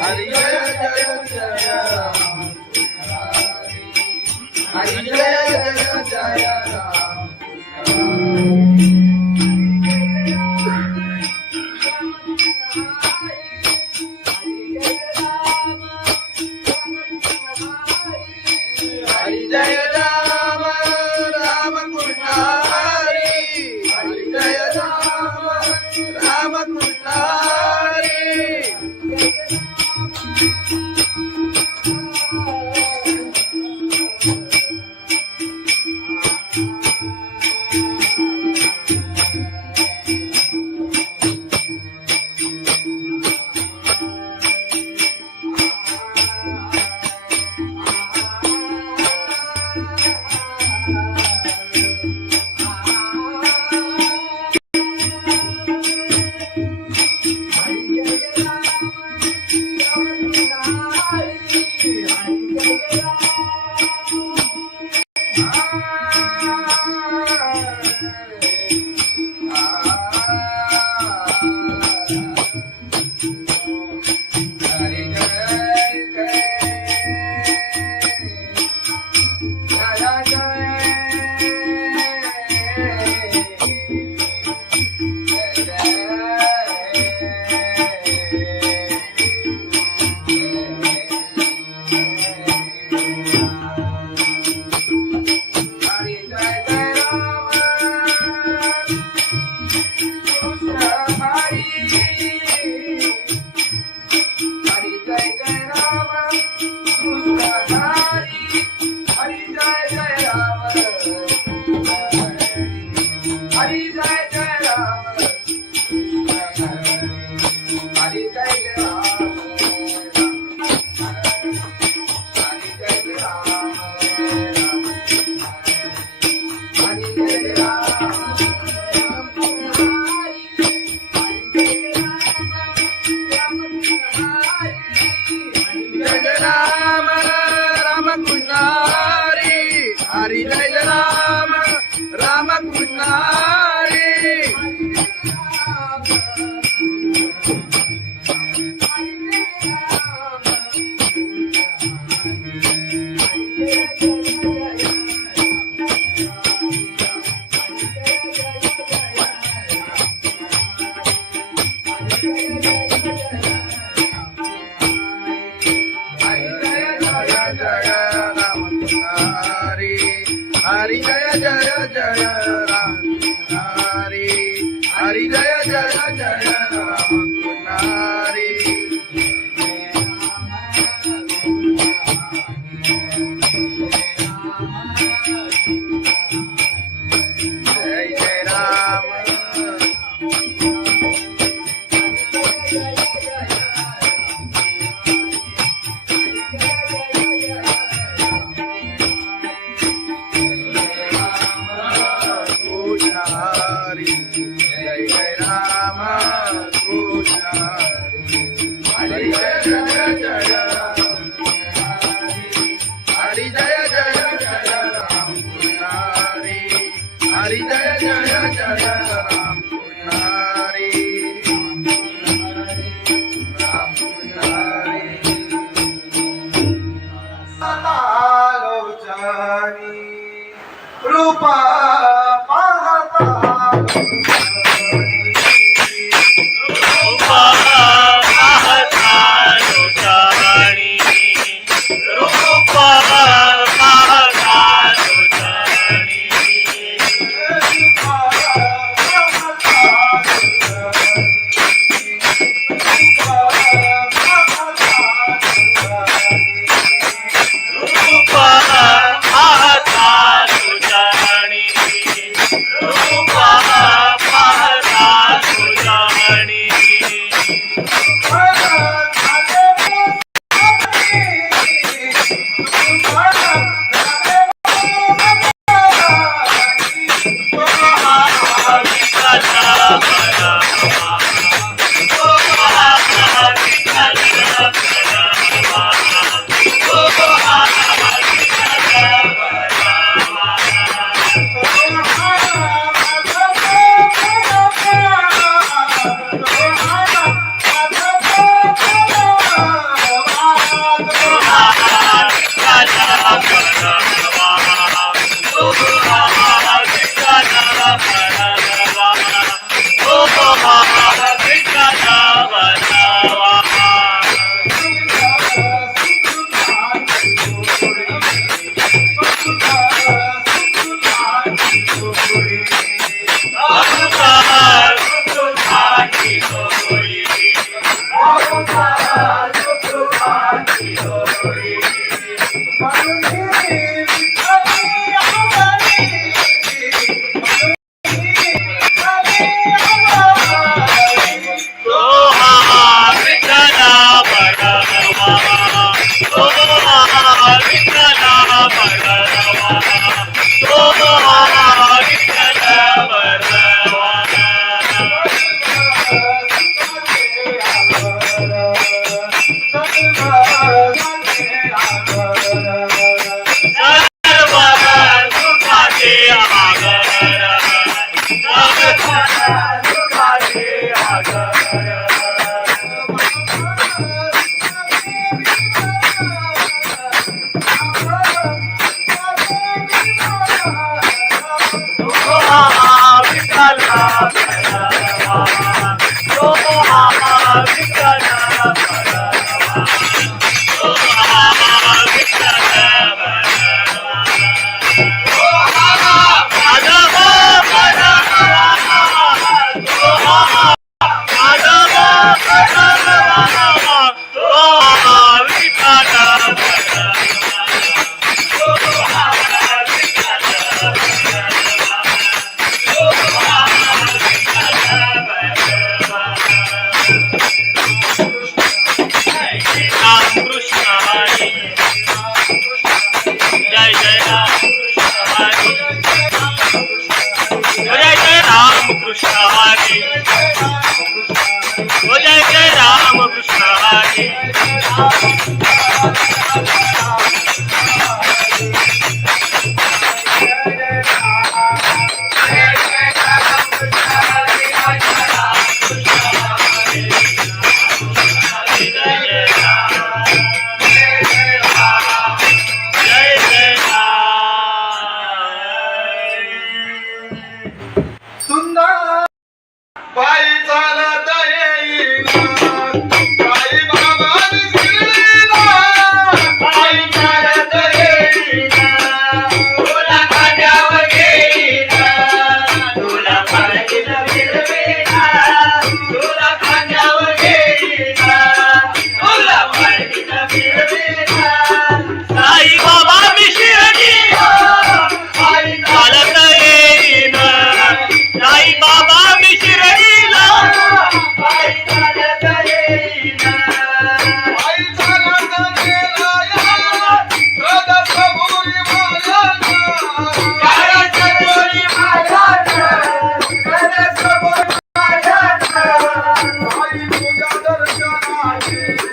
हरी जय जय जय राम हरी जय जय जय राम हरी जय राम राम कृष्ण हरी हरी जय राम राम कृष्ण हरी हरी जय राम राम कृष्ण हरी हरि जय जय जय राम हरि हरि जय जय जय राम हरि जय जय राम हरि जय जय राम कृष्ण हरि जय जय जय हरि जय जय जय राम कृष्ण हरि हरि जय जय जय राम कृष्ण हरि राम कृष्ण हरि आलोचनी रूपा रूपा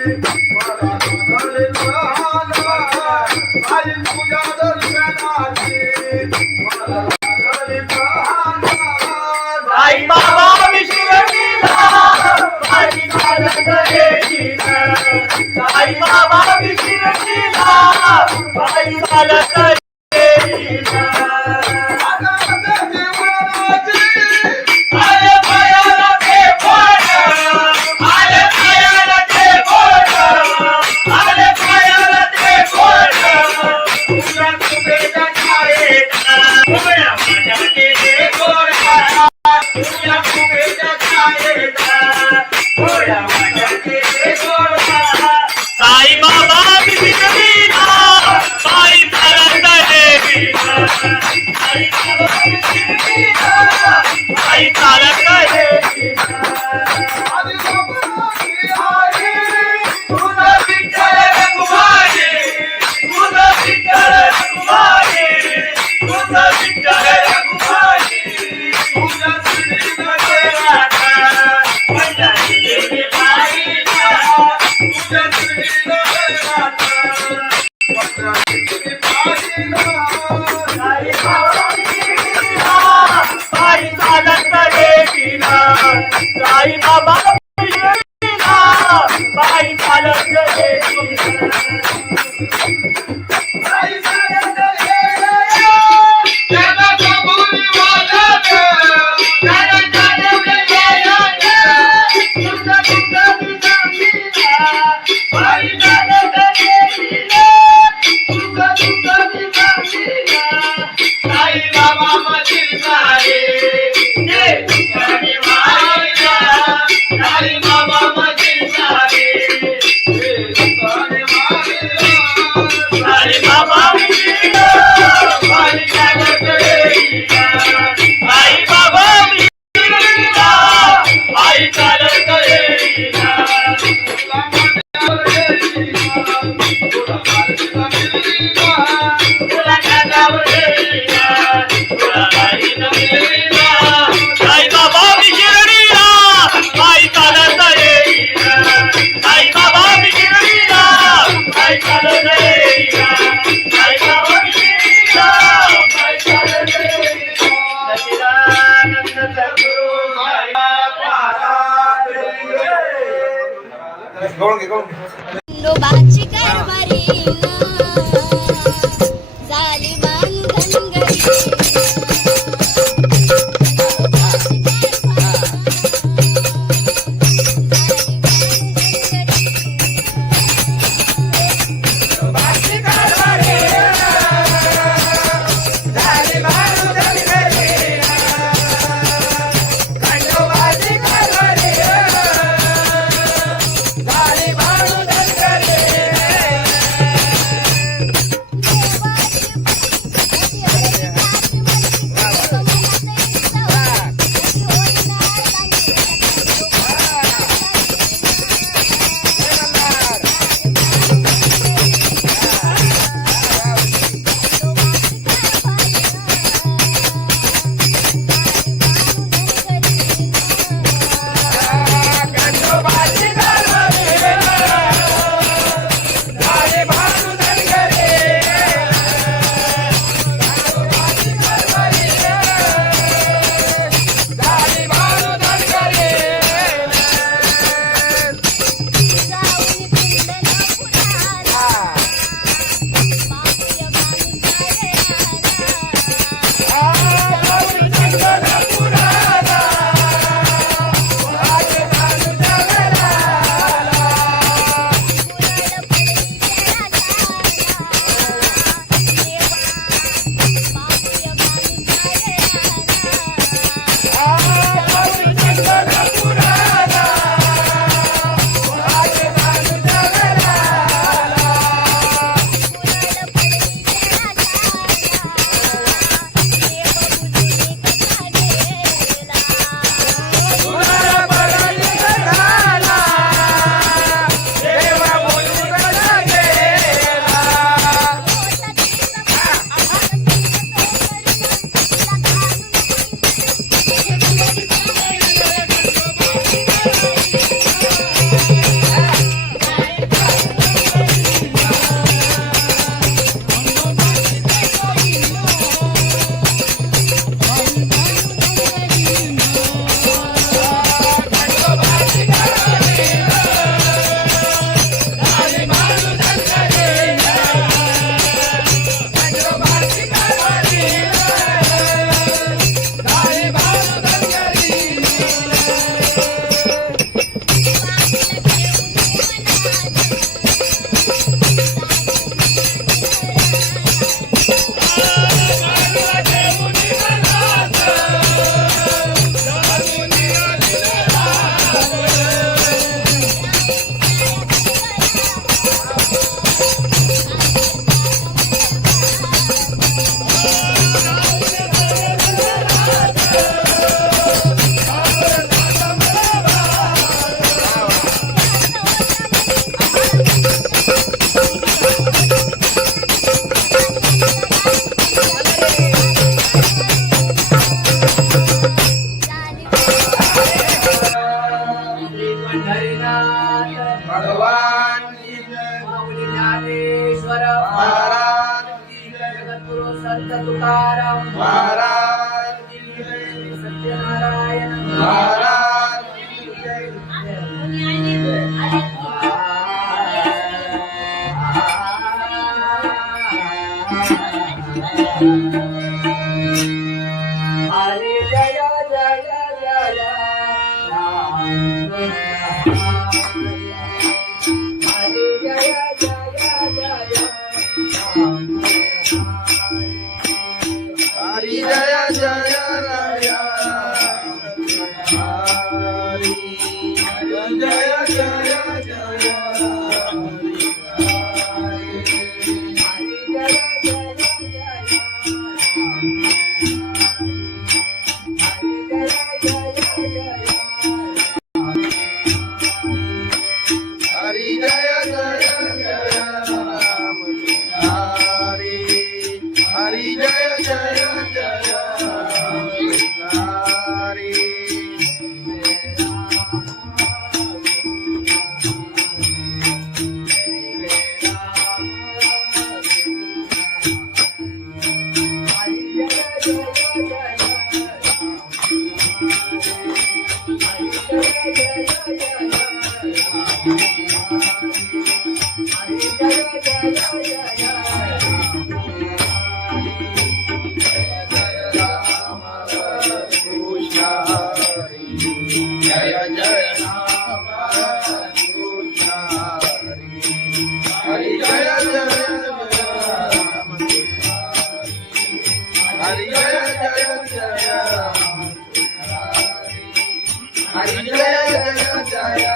मला नांदले लहाना आई तुझ्या दर्शनाची मला नांदले लहाना आई बाबा विशिरडीला आई चालत गेलीना आई बाबा विशिरडीला आई चालत गेलीना आले पायाला ते बोट आले पायाला ते बोट आले पायाला ते बोट तुझ्या कुबेच्या छायेचा होया माझ्या केले गोरा तुझ्या कुबेच्या छायेचा होया माझ्या केले गोरा साई बाबा विशिरडीला साई चालत गेलीना आई बाबा विशिरडीला आई चालत गेलीना तुझं विठ्ठल रघुमाई तुझं विठ्ठल रघुमाई तुझं विठ्ठल रघुमाई तुझ्या श्रीनगरात पंढरीची पायीला तुझ्या श्रीनगरात पंढरीची पायीला साई बाबा विशिरडीला साई चालत गेलीना साई बाबा विशिरडीला साई चालत गेलीना साई चालत गेलीना त्याला कबुली वाजत त्याला चालवलं गेलं तुझं तुझं निजामीला साई चालत गेलीना तुझं तुझं निजामीला साई बाबा मशील सारे ते तुझ्याने मारिला साई बाबा मशील सारे ते तुझ्याने मारिला साई बाबा विशिरडीला साई चालत गेलीना साई बाबा विशिरडीला साई चालत गेलीना तुला खांद्यावर गेलीना तुला काही न मिळेना साई बाबा विशिरडीला साई चालत गेलीना साई बाबा विशिरडीला साई चालत गेलीना साई बाबा विशिरडीला साई चालत गेलीना सच्चिदानंद सद्गुरु साई खंडोबाची कारभारी झाली बांधन गरी हरी जय जय जय राम हरी जय जय जय राम हरी जय जय राम हरी जय जय जय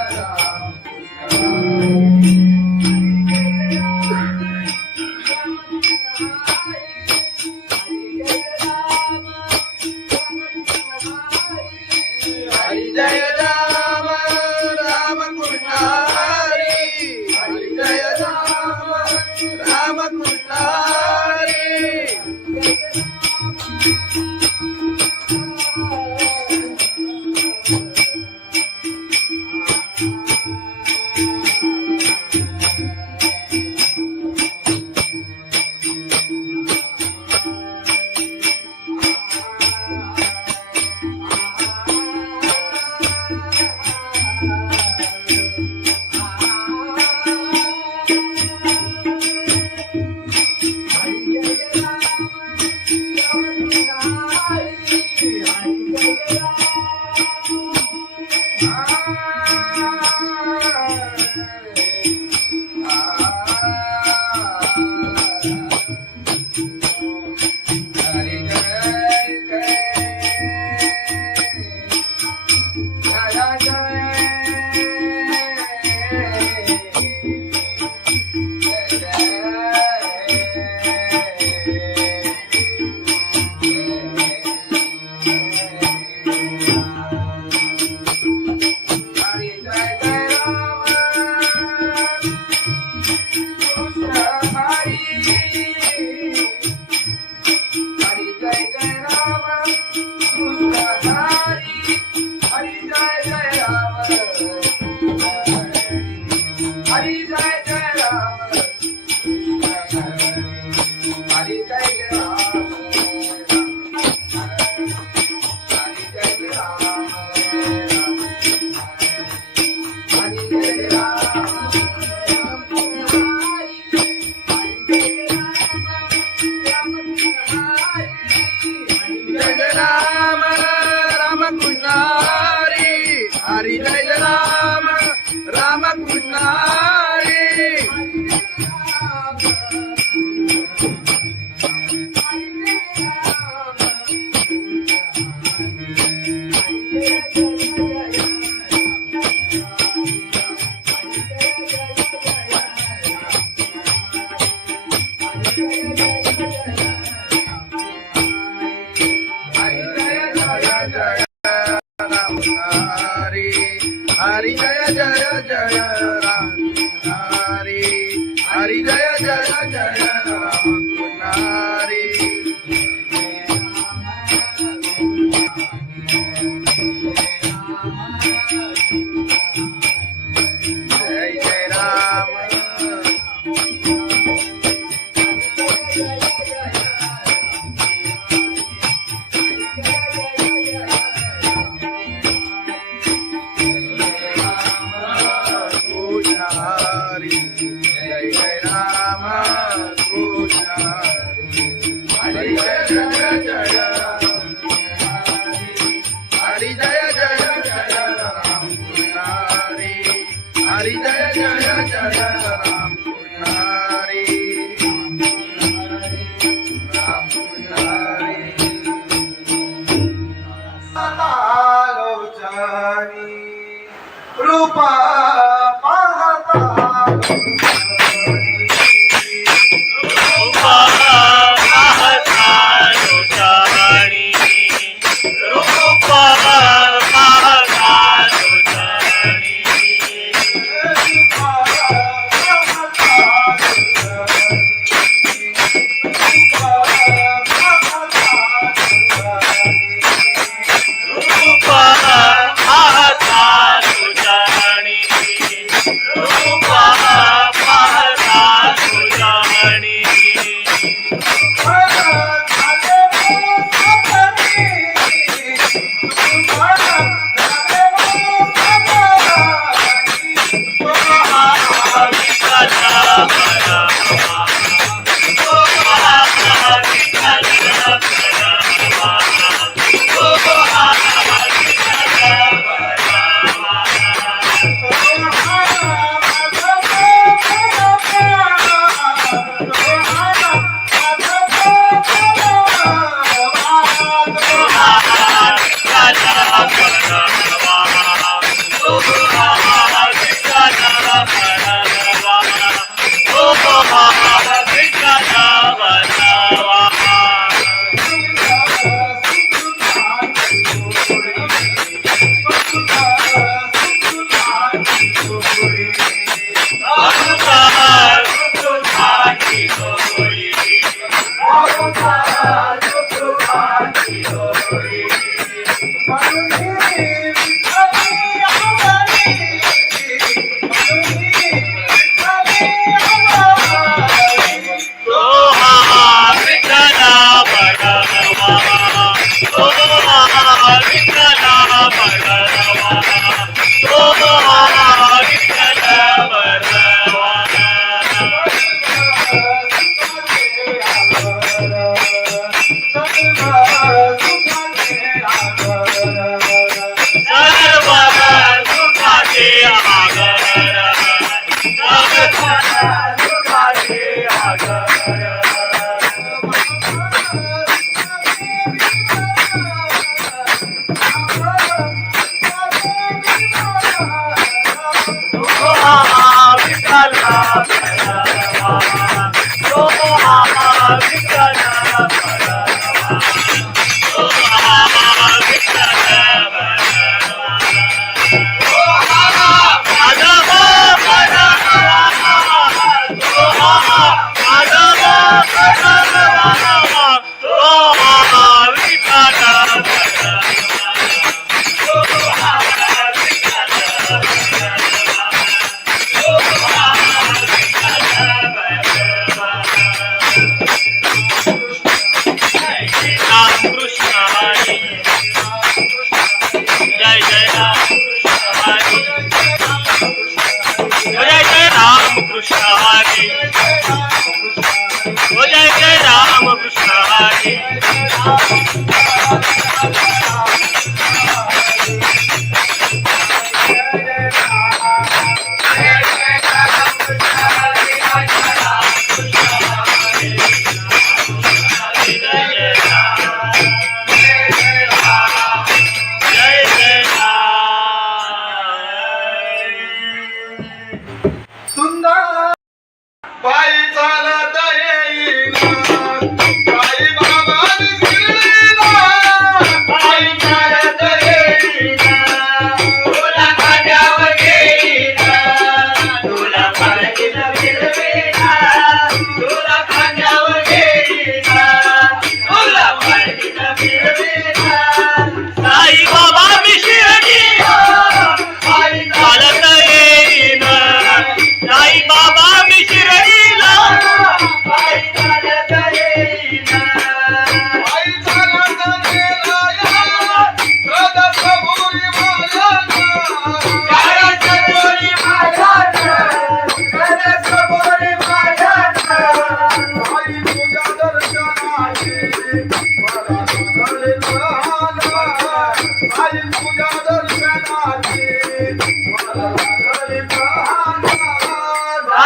हरि जय जय जय राम हरि हरि जय जय जय राम हरि हरि जय जय जय राम हरि हरि जय जय जय राम हरि जय जय राम जय राम पुजारी राम पुजारी लोचनी रूपा पाहता रूपा पाहता लोचनी रूपा पाहता लोचनी रूपा पाहता लोचनी रूपा पाहता लोचनी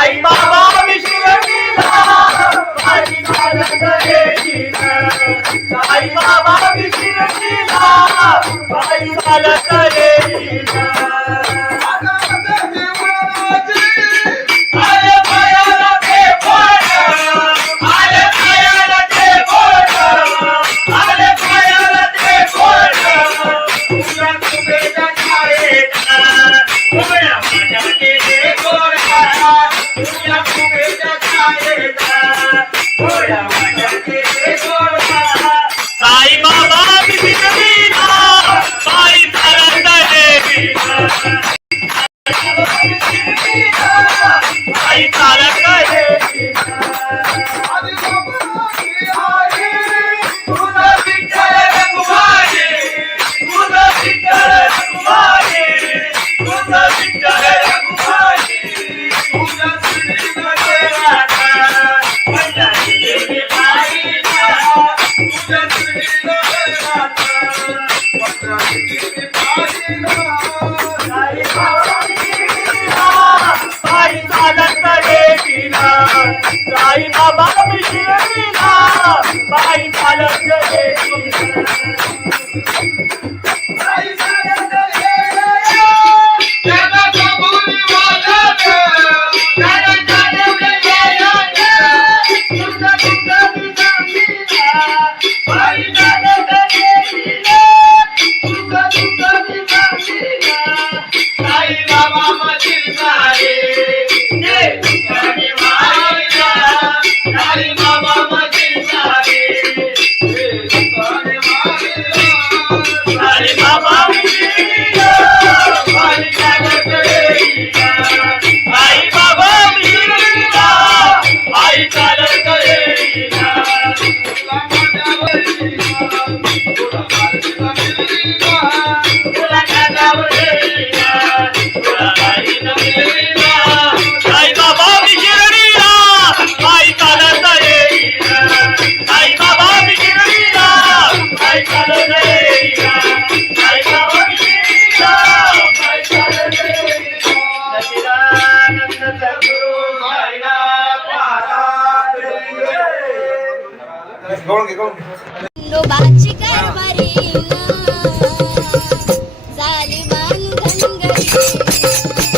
साई बाबा विशिरडीला बाई चालत येईना साई बाबा विशिरडीला बाई चालत येईना आले पायाला ते बोट आले पायाला ते बोट आले पायाला ते बोट तुला तुझ्या छायेचा उभ्या माझ्याचे ते गोरा तुला तुझ्या छायेचा उभ्या माझ्याचे ते गोरा साई बाबा विशिरडीला बाई चालत येईना आई चालत येईना तुझं विठ्ठल रघुमाई तुझं विठ्ठल रघुमाई तुझं विठ्ठल रघुमाई तुझ्या श्रीमध्ये राधा माझ्या देवी बाईला तुझ्या श्रीमध्ये राधा माझ्या देवी बाईला साई बाबा विशिरडीला बाई चालत येईना साई बाबा विशिरडीला बाई चालत येईना बाई चालत येईना त्याला कबुली वाजत त्याला चालवलं येईना तुझं तुझं सांगीना बाई चालत येईना तुझं तुझं सांगीना साई बाबा मशील सारे ये तुझ्याने मारिया साई बाबा मशील सारे ये तुझ्याने मारिया साई बाबा विशिरडीला बाई चालत येईना साई बाबा विशिरडीला बाई चालत येईना तुला माझ्यावर येईना तुला माझ्यावर येईना तुला माझ्यावर येईना तुला बाईनं येईना साई बाबा विशिरडीला बाई चालत येईना साई बाबा विशिरडीला बाई चालत येईना साई बाबा विशिरडीला बाई चालत येईना सच्चिदानंद सद्गुरु साईनाथ महाराज खंडोबाची कारभारी झाली बांधन घरी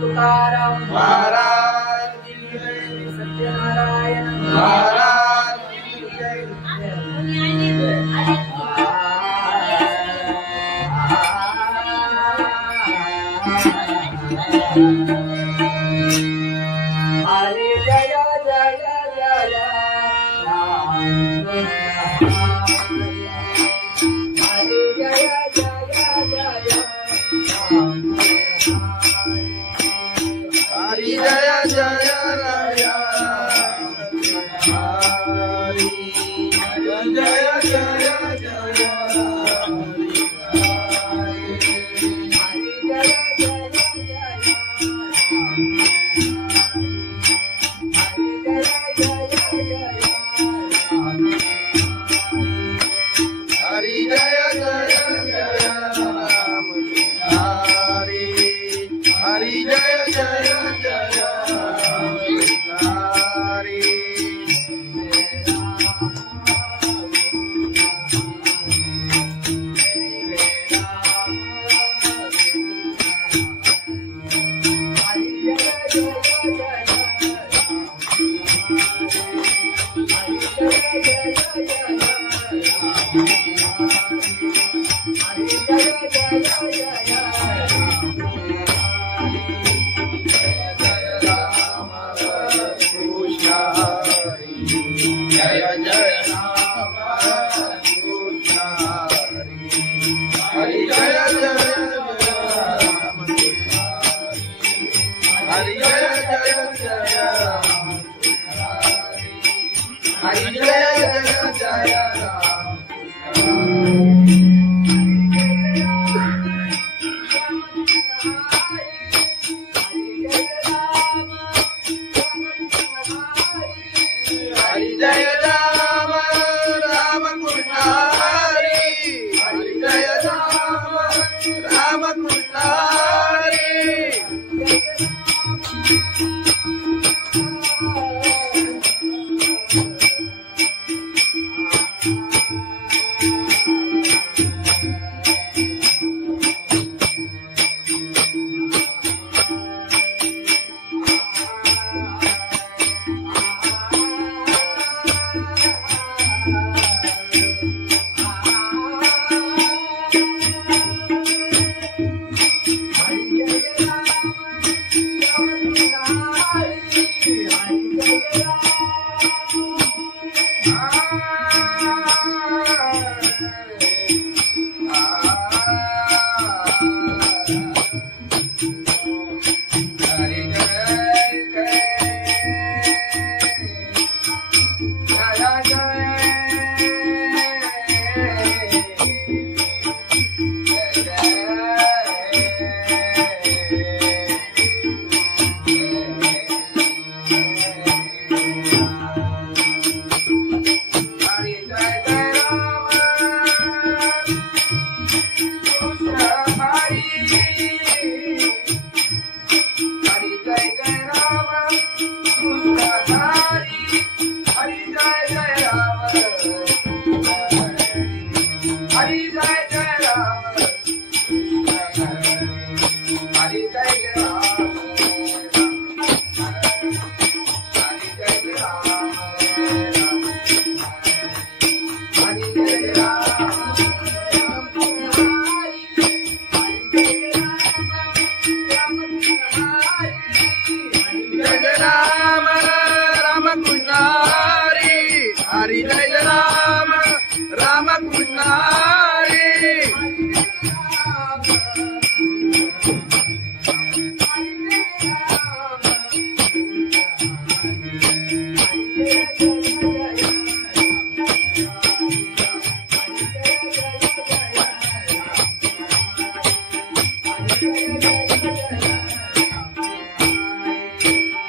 तुकाराम महाराज की जय. सत्यनारायण महाराज की जय. हरे जय जय जय राम हरे जय जय जय राम हरी जय जय राया. हरी जय जय जय हरी जय जय जय राम. हरी हरी जय जय जय राम. हरी कृष्ण हरी जय जय राम कृष्ण हरी. हरी जय जय राम कृष्ण हरी जय जय जय राम हरी जय जय जय राम. हरी जय राम राम कृष्ण हरी. हरी जय राम राम कृष्ण हरी.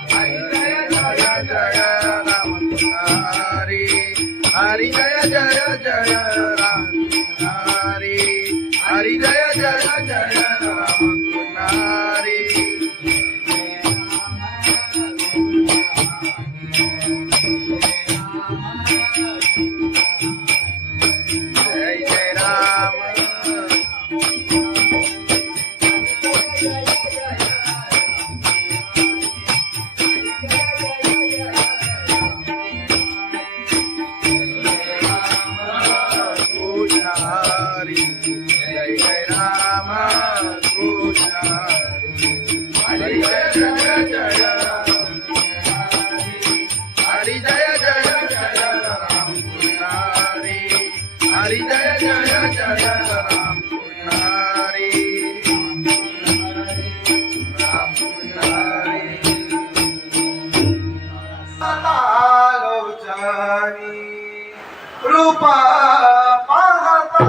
हरी जय राम राम कृष्ण हरी. हरी जय जय जय राम हरी. हरी जय जय जय राम हरी. जय जय राम. रूप पाहता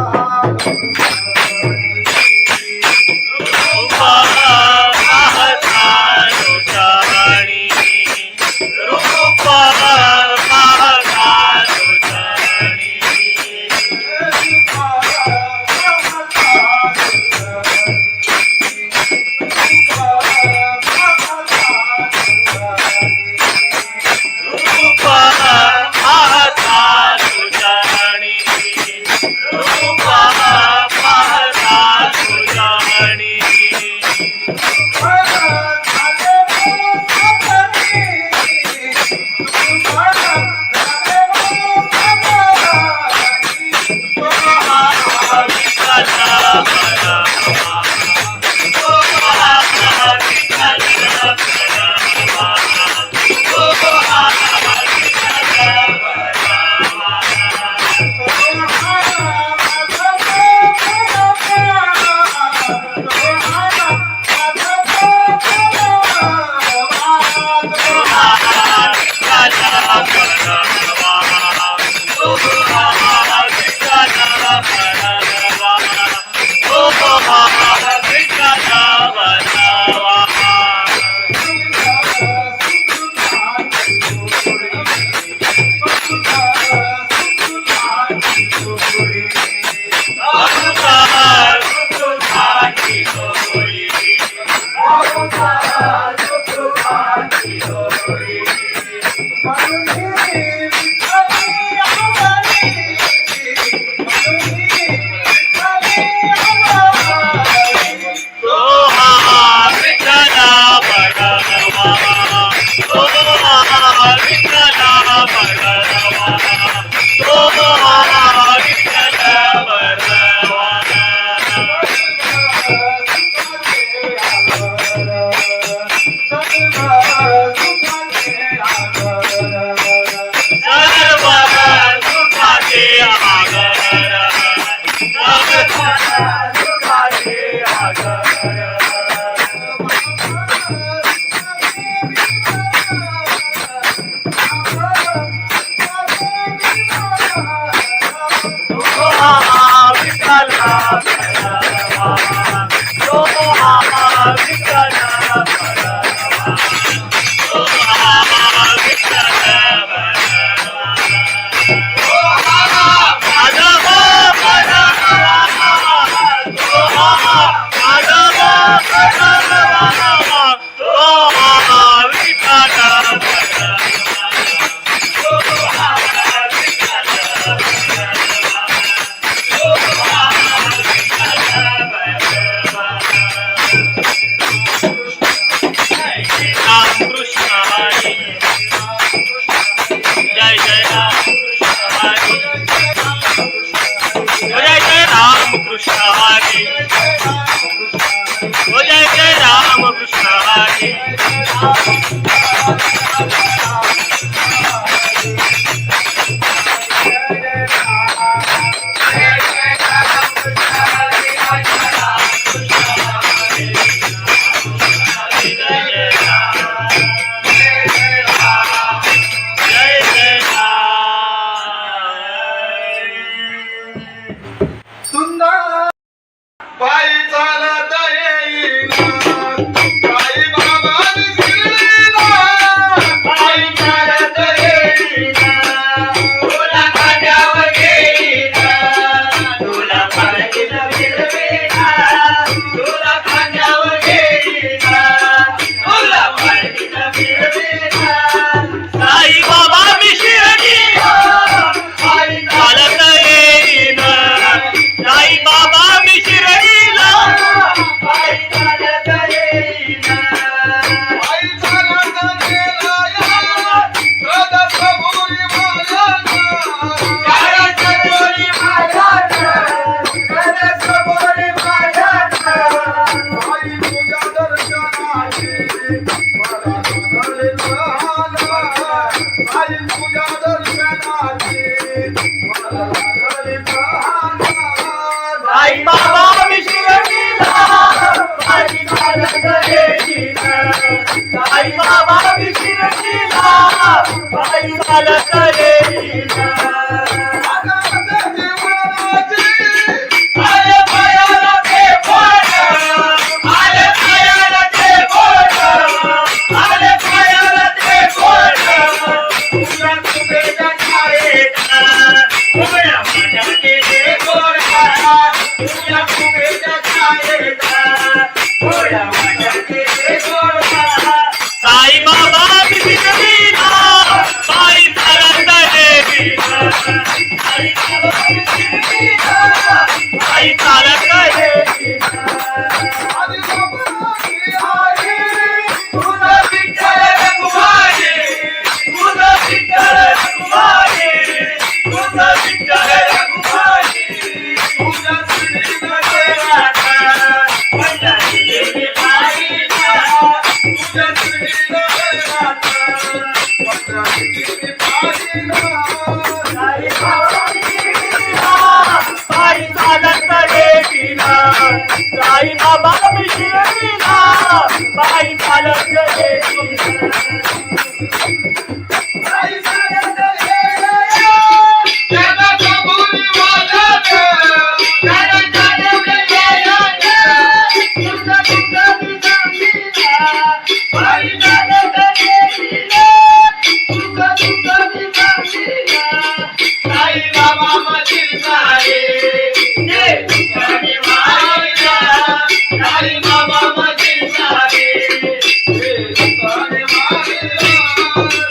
आई बाबा विसरला, आई मला करे साई बाबा विसरलीना बाई चालत देवीना साई बाबा विसरलीना बाई चालत देवीना आदि बाबा बिहारी तुझा विठ्ठल रघुमाई तुझा विठ्ठल रघुमाई तुझा विठ्ठल रघुमाई तुझा श्री राधा पंढरीची बाईना तुझा श्री जगन्नाथ पंढरीची पाहिला साई बाबा विसरलीना बाई चालत देवीना साई बाबा विसरलीना बाई चालत देवीना आई सारंग त्याला कबूल वादक त्याला जाणवले तुझा तुझा विसरलीना बाई चालत देवीना तुझा तुझा विसरलीना साई बाबा मधील सारे ये तुझी माईना साई बाबा मधील सारे दुकाने मारिला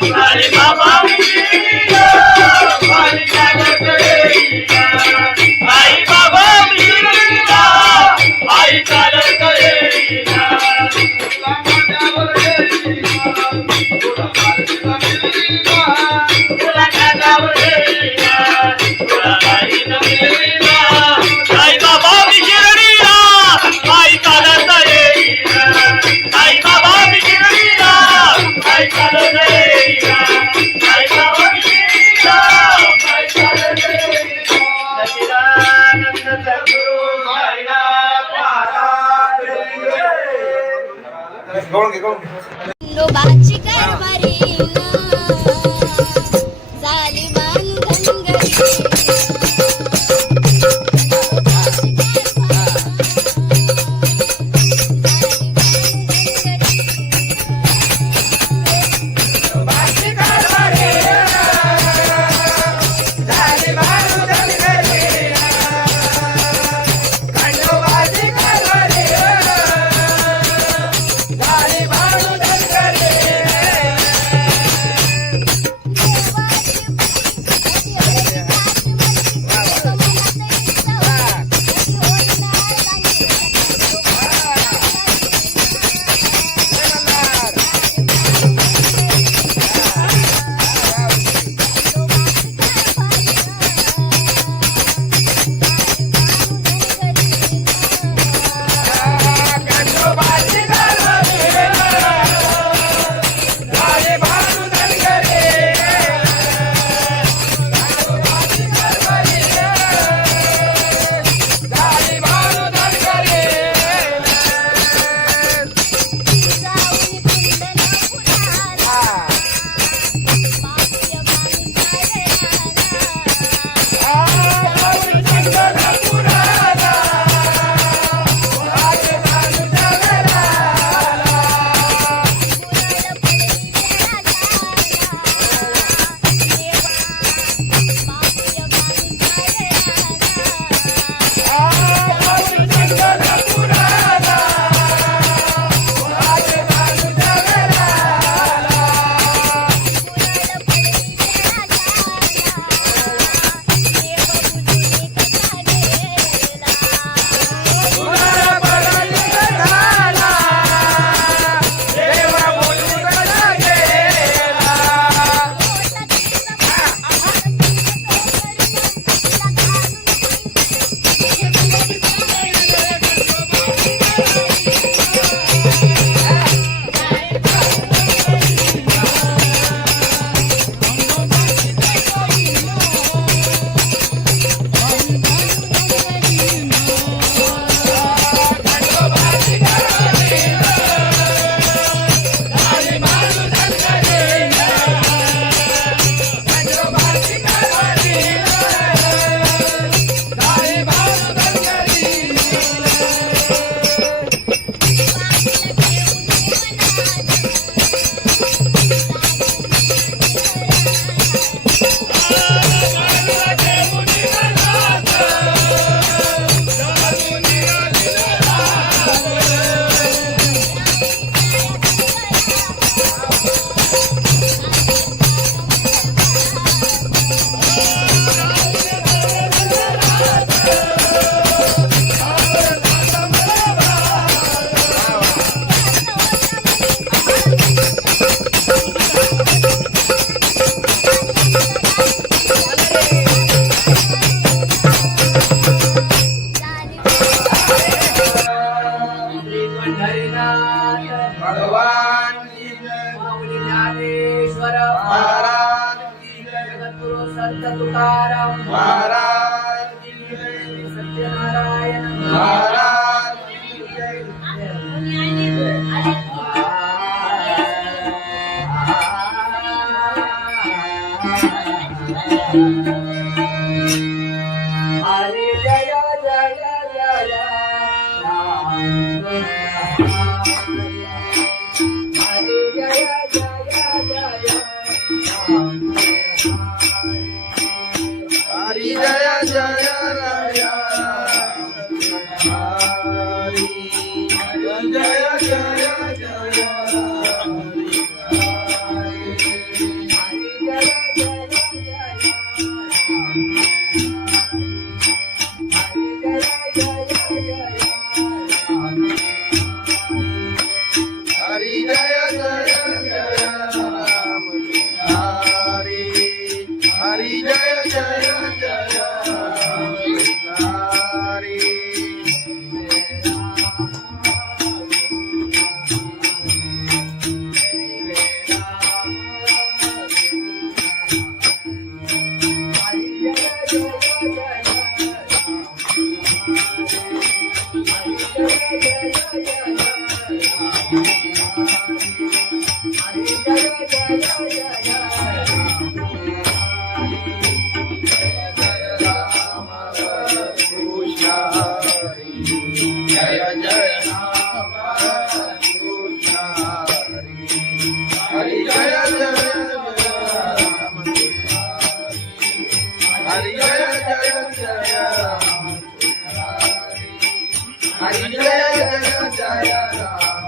साई बाबा विसरलीना बाई चालत देवीना साई बाबा विसरलीना बाई चालत देवीना तुला माझ्यावर देईना तुला मार्गीला मिळवीना तुला कानावर देईना तुला बाईला मिळवीना साई बाबा विसरलीना बाई चालत देईना साई बाबा विसरलीना बाई चालत देईना साई बाबा विसरलीना बाई चालत देईना सच्चिदानंद सद्गुरु साईनाथ महाराज खंडोबाची कारभारी ना झाली बांधनगरी तुकाराम महाराज की जय सत्यनारायण महाराज की जय हरे जय जय जय राम हरे जय जय जय राम हरि जय जय राया हरि जय जय जय हरि जय जय जय राम हरि हरि जय जय जय राम हरि जय जय राम कृष्ण हरि जय जय राम हरि जय जय जय राम हरि जय जय जय राम